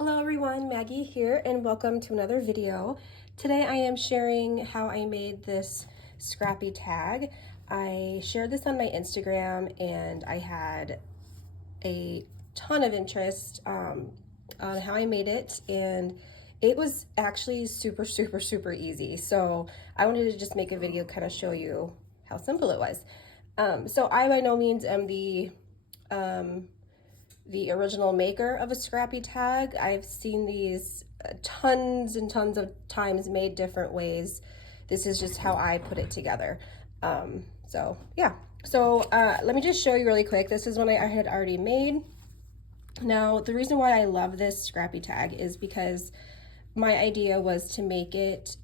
Hello everyone, Maggie here and welcome to another video. Today I am sharing how I made this Scrappy Tag. I shared this on my Instagram and I had a ton of interest on how I made it, and it was actually super easy. So I wanted to just make a video kind of show you how simple it was. So I by no means am the original maker of a Scrappy Tag. I've seen these tons and tons of times made different ways. This is just how I put it together. So yeah, so let me just show you really quick. This is one I had already made. Now, the reason why I love this Scrappy Tag is because my idea was to make it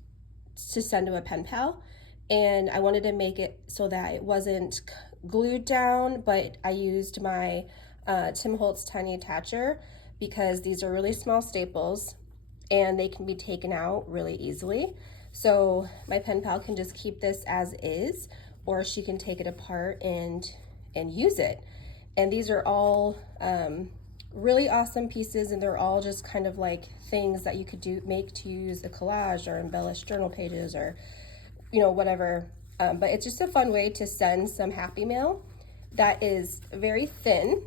to send to a pen pal, and I wanted to make it so that it wasn't glued down, but I used my Tim Holtz tiny attacher because these are really small staples and they can be taken out really easily. So my pen pal can just keep this as is, or she can take it apart and use it. And these are all really awesome pieces, and they're all just kind of like things that you could make to use a collage or embellish journal pages or whatever. But it's just a fun way to send some happy mail that is very thin,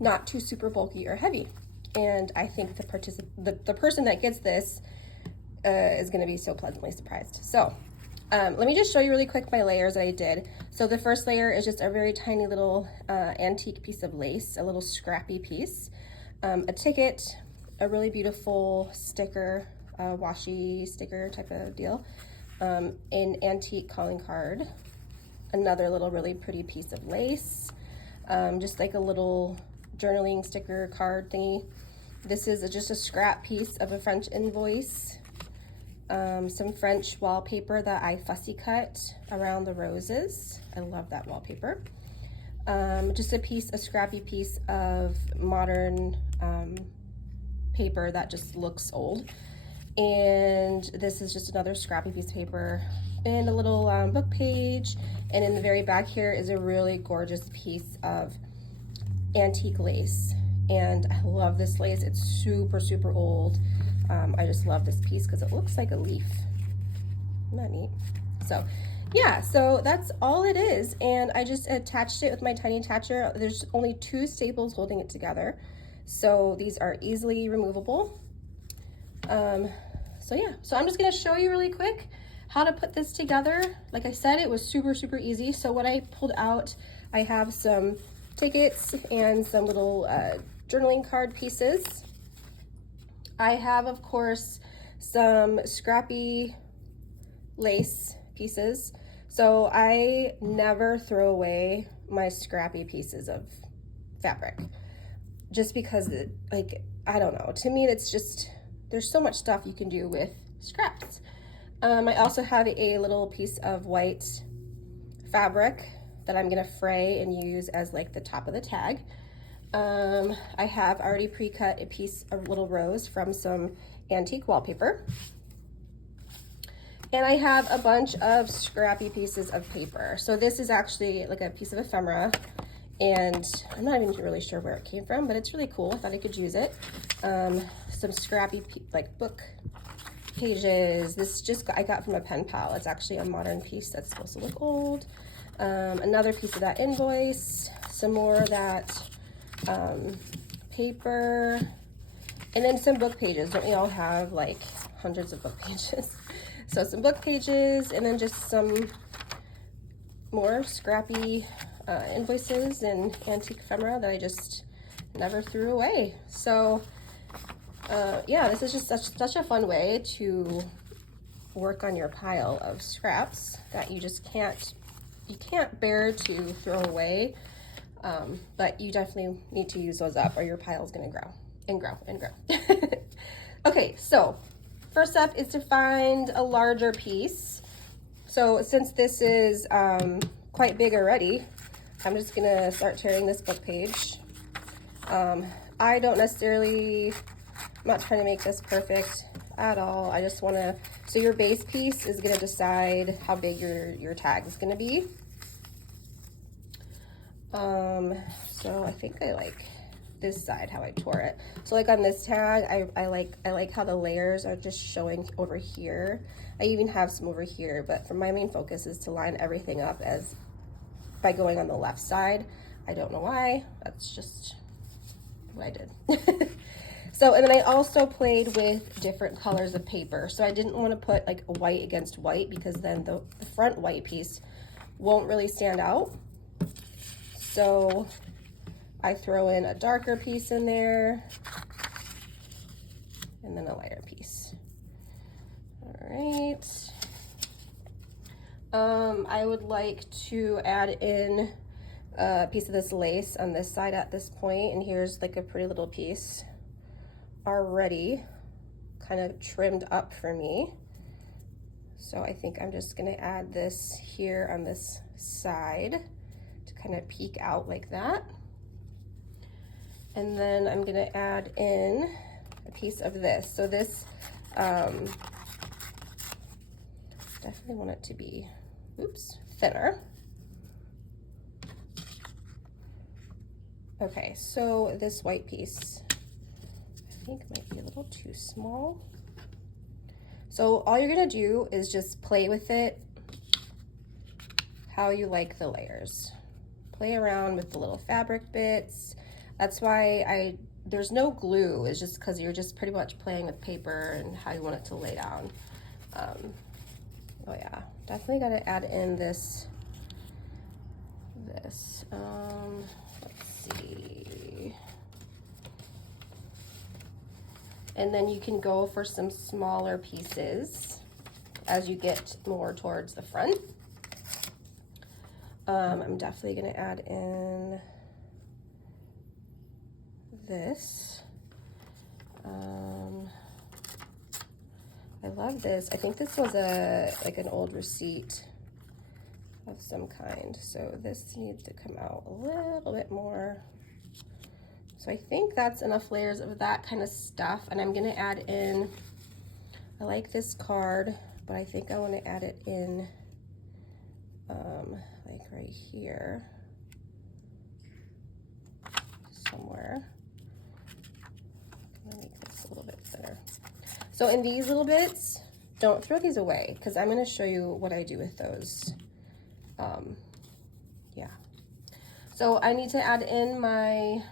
not too super bulky or heavy. And I think the person that gets this is going to be so pleasantly surprised. So let me just show you really quick my layers that I did. So the first layer is just a very tiny little antique piece of lace, a little scrappy piece, a ticket, a really beautiful sticker, washi sticker type of deal, an antique calling card, another little really pretty piece of lace, just like a little journaling sticker card thingy. This is just a scrap piece of a French invoice, some French wallpaper that I fussy cut around the roses. I love that wallpaper. Just a scrappy piece of modern paper that just looks old. And this is just another scrappy piece of paper and a little book page. And in the very back here is a really gorgeous piece of antique lace, and I love this lace. It's super old. I just love this piece because it looks like a leaf. Isn't that neat? So yeah, so that's all it is, and I just attached it with my tiny attacher. There's only 2 staples holding it together, so these are easily removable. So yeah, so I'm just gonna show you really quick how to put this together. Like I said, it was super easy. So what I pulled out, I have some tickets and some little journaling card pieces. I have, of course, some scrappy lace pieces. So I never throw away my scrappy pieces of fabric, just because I don't know, to me it's just, there's so much stuff you can do with scraps. I also have a little piece of white fabric that I'm gonna fray and use as like the top of the tag. I have already pre-cut a piece of little rose from some antique wallpaper. And I have a bunch of scrappy pieces of paper. So this is actually like a piece of ephemera, and I'm not even really sure where it came from, but it's really cool. I thought I could use it. Some scrappy like book pages. This I got from a pen pal. It's actually a modern piece that's supposed to look old. Another piece of that invoice, some more of that paper, and then some book pages. Don't we all have like hundreds of book pages? So some book pages, and then just some more scrappy invoices and antique ephemera that I just never threw away. So yeah, this is just such a fun way to work on your pile of scraps that you just can't bear to throw away, but you definitely need to use those up or your pile's gonna grow and grow and grow. Okay, so first up is to find a larger piece. So since this is quite big already, I'm just gonna start tearing this book page. I don't necessarily, I'm not trying to make this perfect at all. I just wanna, so your base piece is gonna decide how big your tag is gonna be. So I think this side, how I tore it. So like on this tag, I like how the layers are just showing over here. I even have some over here, but for my main focus is to line everything up as by going on the left side. I don't know why, that's just what I did. So, and then I also played with different colors of paper. So I didn't want to put like white against white because then the front white piece won't really stand out. So I throw in a darker piece in there and then a lighter piece. All right. I would like to add in a piece of this lace on this side at this point, and here's like a pretty little piece already kind of trimmed up for me. So I think I'm just gonna add this here on this side to kind of peek out like that. And then I'm gonna add in a piece of this. So this, definitely want it to be, oops, thinner. Okay, so this white piece, I think might be a little too small. So all you're gonna do is just play with it how you like the layers. Play around with the little fabric bits. That's why there's no glue, it's just because you're just pretty much playing with paper and how you want it to lay down. Oh yeah, definitely gotta add in this, let's see. And then you can go for some smaller pieces as you get more towards the front. I'm definitely gonna add in this. I love this. I think this was like an old receipt of some kind. So this needs to come out a little bit more. So I think that's enough layers of that kind of stuff. And I'm gonna add in, I like this card, but I think I wanna add it in like right here somewhere. I'm gonna make this a little bit thinner. So in these little bits, don't throw these away because I'm gonna show you what I do with those. Yeah. So I need to add in my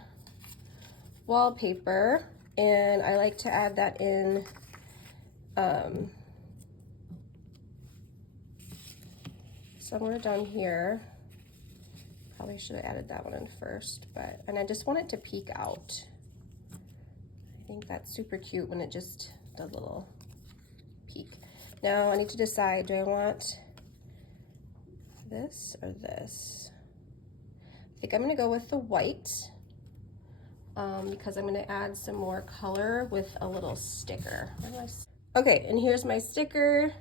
wallpaper, and I like to add that in somewhere down here. Probably should have added that one in first, and I just want it to peek out. I think that's super cute when it just does a little peek. Now I need to decide, do I want this or this? I think I'm gonna go with the white because I'm gonna add some more color with a little sticker. Okay, and here's my sticker.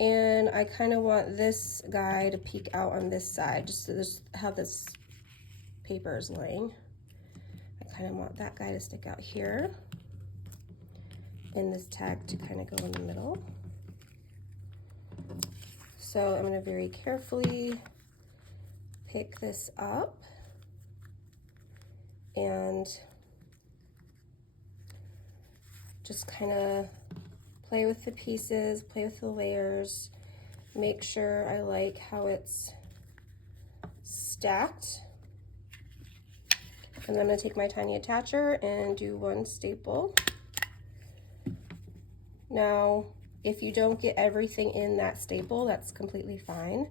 And I kind of want this guy to peek out on this side, just to just have this paper is laying. I kind of want that guy to stick out here, and this tag to kind of go in the middle. So I'm going to very carefully pick this up and just kind of play with the pieces, play with the layers, make sure I like how it's stacked. And then I'm gonna take my tiny attacher and do one staple. Now, if you don't get everything in that staple, that's completely fine.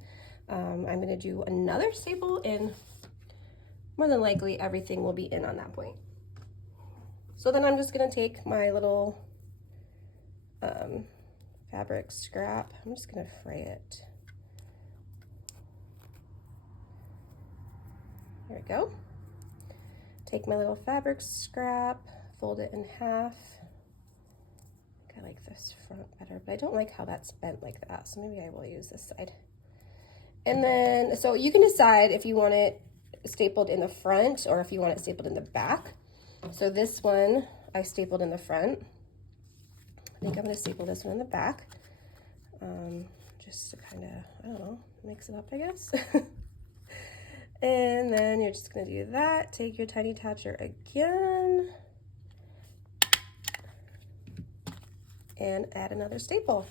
I'm gonna do another staple, and more than likely everything will be in on that point. So then I'm just gonna take my little fabric scrap. I'm just gonna fray it. There we go. Take my little fabric scrap, fold it in half. I think I like this front better, but I don't like how that's bent like that, so maybe I will use this side. And then, so you can decide if you want it stapled in the front or if you want it stapled in the back. So this one I stapled in the front. I think I'm gonna staple this one in the back, just to kind of, I don't know, mix it up, I guess. And then you're just gonna do that. Take your tiny attacher again and add another staple.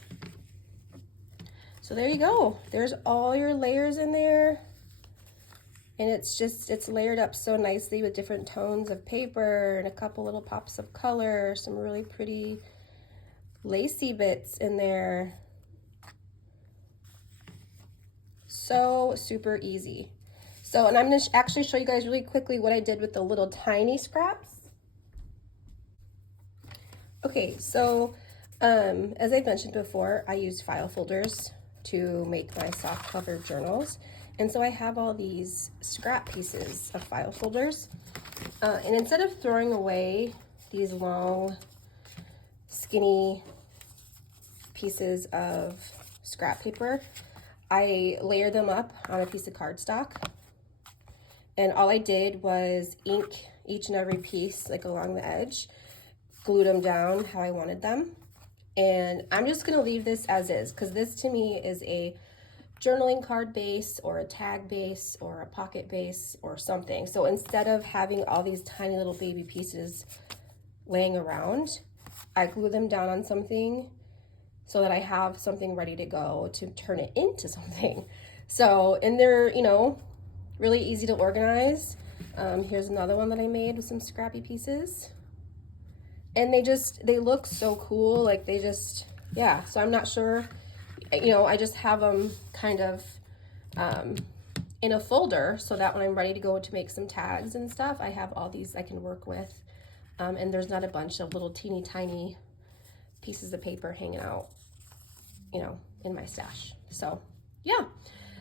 So there you go. There's all your layers in there. And it's layered up so nicely with different tones of paper and a couple little pops of color, some really pretty lacy bits in there. So super easy. So, and I'm gonna actually show you guys really quickly what I did with the little tiny scraps. Okay, so as I mentioned before, I use file folders to make my soft cover journals. And so I have all these scrap pieces of file folders. And instead of throwing away these long, skinny pieces of scrap paper, I layered them up on a piece of cardstock. And all I did was ink each and every piece like along the edge, glued them down how I wanted them. And I'm just gonna leave this as is, because this to me is a journaling card base or a tag base or a pocket base or something. So instead of having all these tiny little baby pieces laying around, I glue them down on something so that I have something ready to go to turn it into something. So, and they're, you know, really easy to organize. Here's another one that I made with some scrappy pieces. And they look so cool. Like they just, yeah. So I'm not sure, you know, I just have them kind of in a folder so that when I'm ready to go to make some tags and stuff, I have all these I can work with. And there's not a bunch of little teeny tiny pieces of paper hanging out, you know, in my stash. So yeah.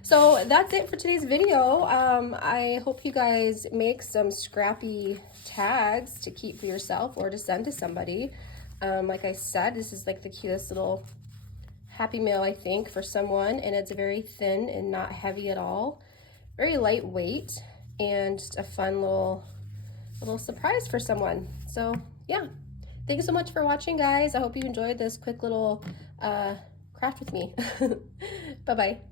So that's it for today's video. I hope you guys make some scrappy tags to keep for yourself or to send to somebody. Like I said, this is like the cutest little Happy Mail, I think, for someone, and it's very thin and not heavy at all. Very lightweight and just a fun little surprise for someone. So yeah, thank you so much for watching, guys. I hope you enjoyed this quick little craft with me. Bye-bye.